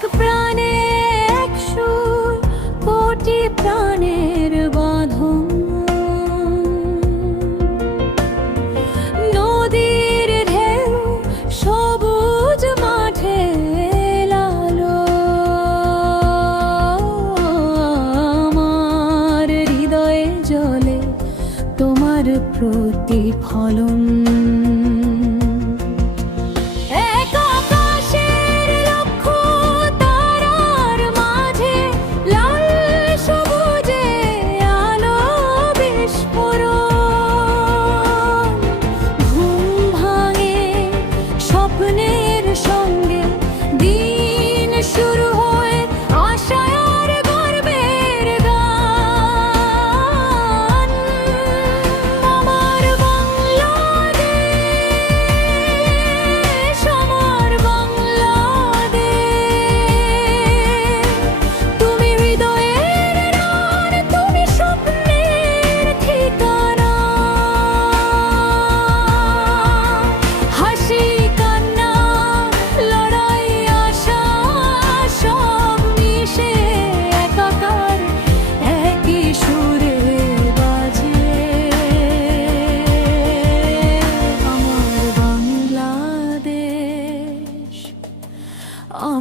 এক প্রাণে এক সুর, কোটি প্রাণের বাঁধন। নদীর ঢেউ সবুজ মাঠে লালো, আমার হৃদয়ে জ্বলে তোমার প্রতিফলন।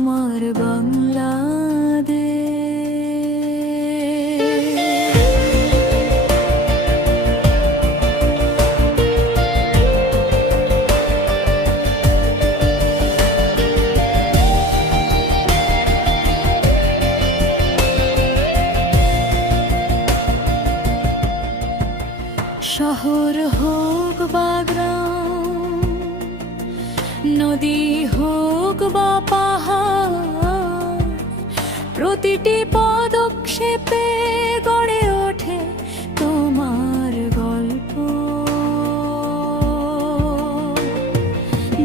আমার শহর হোক বা গ্রাম, নদী হোক বা পাহাড়, প্রতিটি পদক্ষেপে গড়ে ওঠে তোমার গল্প।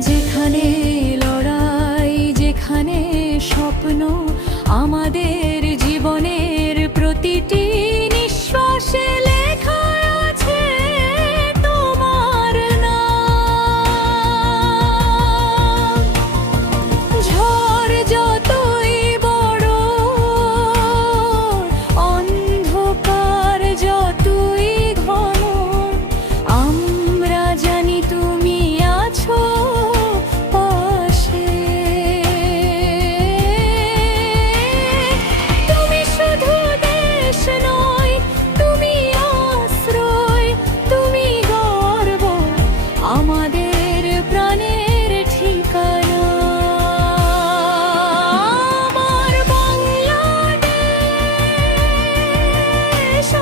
যেখানে লড়াই, যেখানে স্বপ্ন, আমাদের জীবনের প্রতিটি নিঃশ্বাসে লেখা আছে তোমার নাম। ঝড় যতই বড়, অন্ধকার যতই ঘন, আমরা জানি তুমি আছো পাশে। তুমি শুধু দেশ নয়, তুমি আশ্রয়, তুমি গর্ব, আমাদের প্রাণের ঠিকানা। আমার বাংলাদেশ,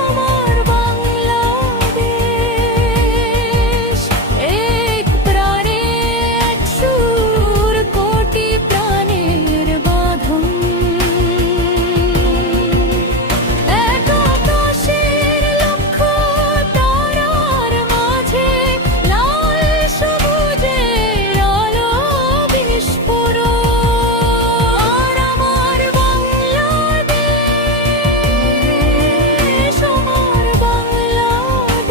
আমার বাংলাদেশ, এক প্রাণে এক সুর, কোটি প্রাণের বাঁধন। এক আকাশের লক্ষ তারার মাঝে লাল সবুজের আলো বিস্ফোরণ। আর আমার বাংলাদেশ, আমার বাংলাদেশ,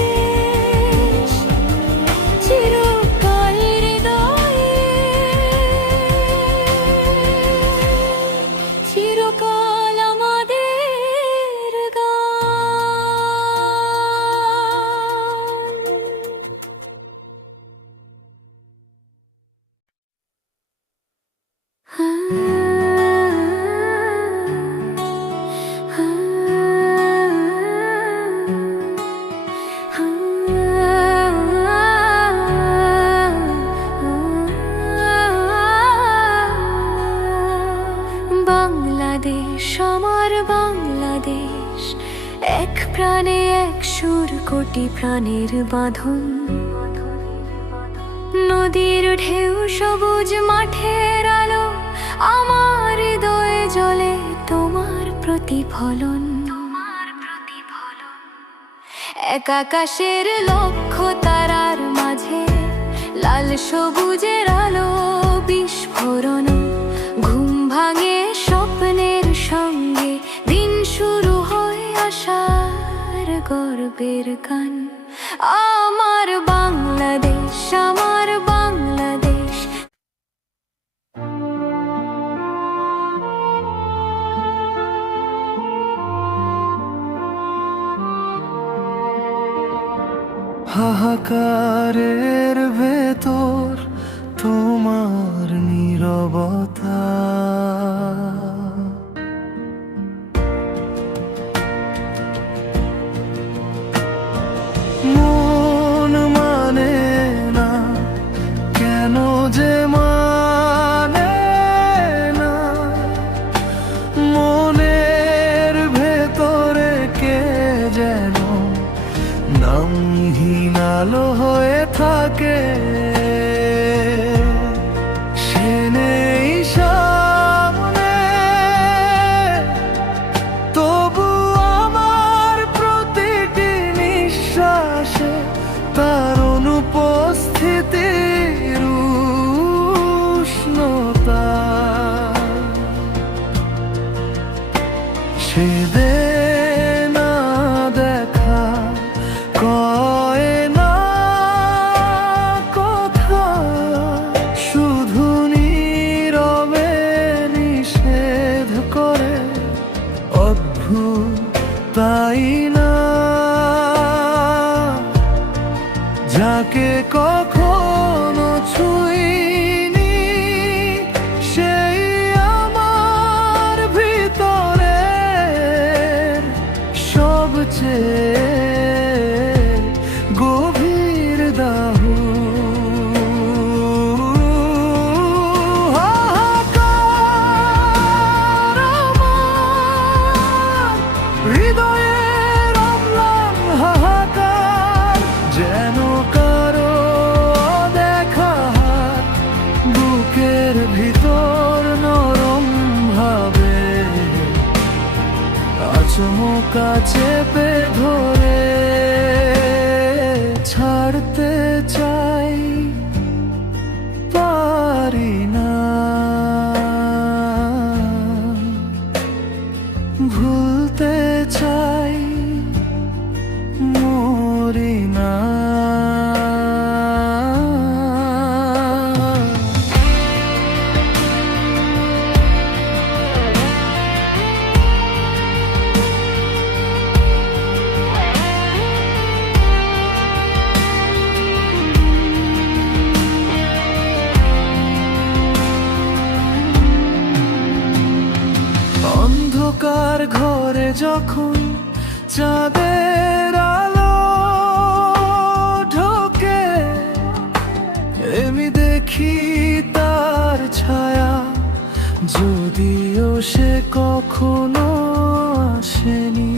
চিরকাল হৃদয়ে, চিরকাল আমাদের গান। বাংলাদেশ, আমার বাংলাদেশ, এক প্রাণে এক সুর, কোটি প্রাণের বাঁধন। নদীর ঢেউ সবুজ মাঠের আলো, আমার হৃদয়ে জ্বলে তোমার প্রতিফলন। এক আকাশের লক্ষ তারার মাঝে লাল সবুজের আলো বিস্ফোরণ। ঘুম ভাঙে স্বপ্নের সঙ্গে, দিন শুরু হয় আশার গর্বের গান। আমার বাংলাদেশ, আমার বাংলাদেশ। হাহাকারের ভেতর তোমার নীরবতা, মন মানে না কেন যে মানে না, মনের ভেতরে কে যেন নামহীন আলো হয়ে থাকে। সে নেই সামনে, তবু আমার প্রতিটি নিঃশ্বাসে তার অনুপস্থিতির উষ্ণতা। সে দেয় না দেখা, কয় না কথা, শুধু নীরবে নিষেধ করে। অদ্ভুত তাই না, যাকে কখনো ছুঁইনি সেই আমার ভিতরের সবচেয়ে গভীর দাহ। হাহাকার আমার হৃদয়ের অম্লান হাহাকার, যেন কারো দেখা হাত বুকের ভিতর নরম ভাবে আচমকা চেপে ধরে। ছাড়তে চাই পারি না, ভুলতে চাই মরি না। অন্ধকার ঘরে যখন চাঁদের আলো ঢোকে, আমি দেখি তার ছায়া, যদিও সে কখনো আসেনি।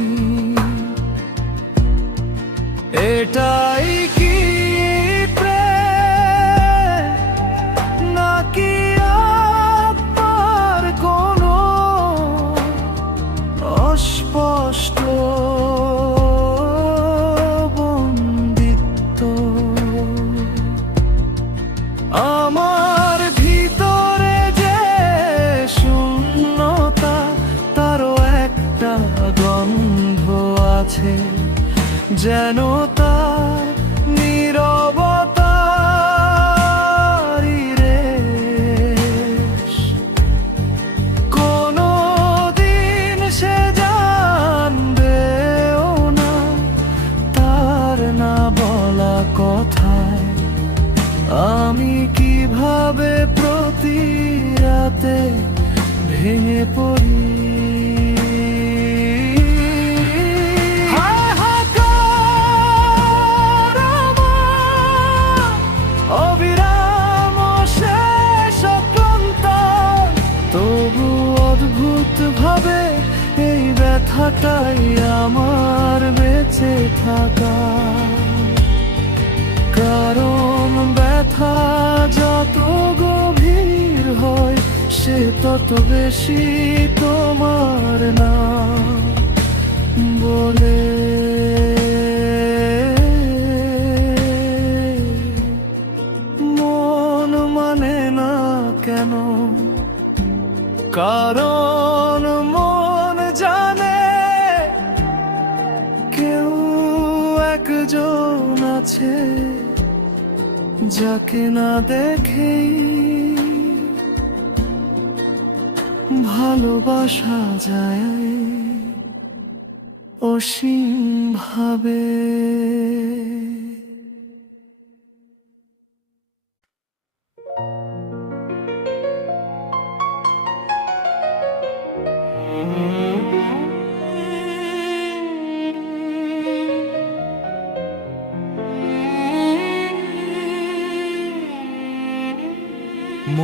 এটাই কি প্রেম, নাকি আত্মার কোনো অস্পষ্ট বন্দিত্ব? আমার ভিতরে যে শূন্যতা, তারও একটা গন্ধ আছে, যেন তার নীরবতারই রেশ। কোনো দিন সে জানবেও না তার না বলা কথায় আমি কিভাবে প্রতি রাতে ভেঙে পড়ি। হাহাকার আমার অবিরাম শেষ অক্লান্ত, তবু অদ্ভুত ভাবে এই ব্যথাটাই আমার বেঁচে থাকা। কারণ ব্যথা যত গভীর হয় সে তত বেশি তোমার না বলে। মন মানে না কেন, কারণ মন জানে কেউ একজন আছে, যাকে না দেখেই ভালোবাসা যায় অসীম ভাবে।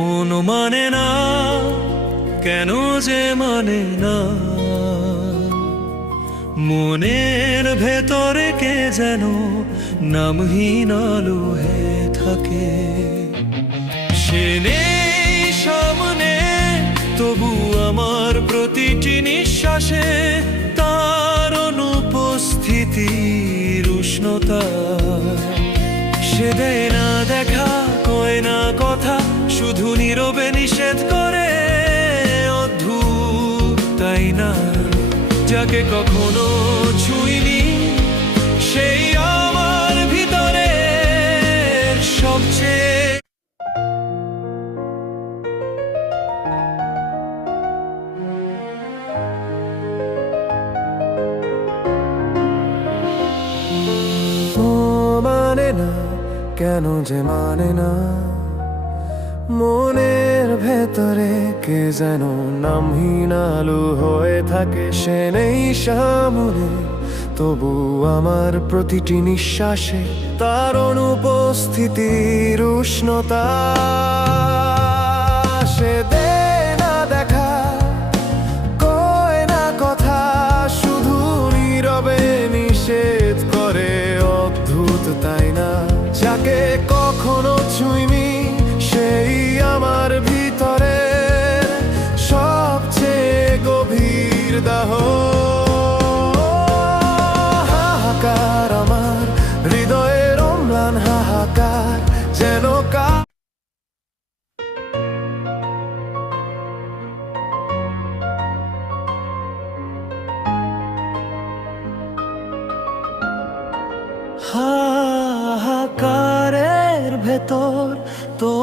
মন মানে না, কেন যে মানে না, মনের ভেতরে কে যেন নামহীন আলো হয়ে থাকে। সে নেই সামনে, তবু আমার প্রতিটি নিঃশ্বাসে তার অনুপস্থিতির উষ্ণতা। সে দেয় না দেখা, কয় না কথা, শুধু নীরবে নিষেধ করে। অদ্ভুত তাই না, যাকে কখনো ছুঁইনি সেই আমার ভিতরে সবচেয়ে। মানে না, কেন যে মানে না, মনের ভেতরে কে যেন নামহীন আলো হয়ে থাকে। সে নেই সামনে, তবু আমার প্রতিটি নিঃশ্বাসে তার অনুপস্থিতির উষ্ণতা। সে দেয় না দেখা, কয় না কথা, শুধু নীরবে নিষেধ করে। অদ্ভুত তাই না, যাকে কখনো ছুঁইনি সেই আমার ভিতরে সবচেয়ে গভীর দাহ। হাহাকার আমার হৃদয়ের অম্লান হাহাকার, যেন হাহাকারের ভেতর তোমার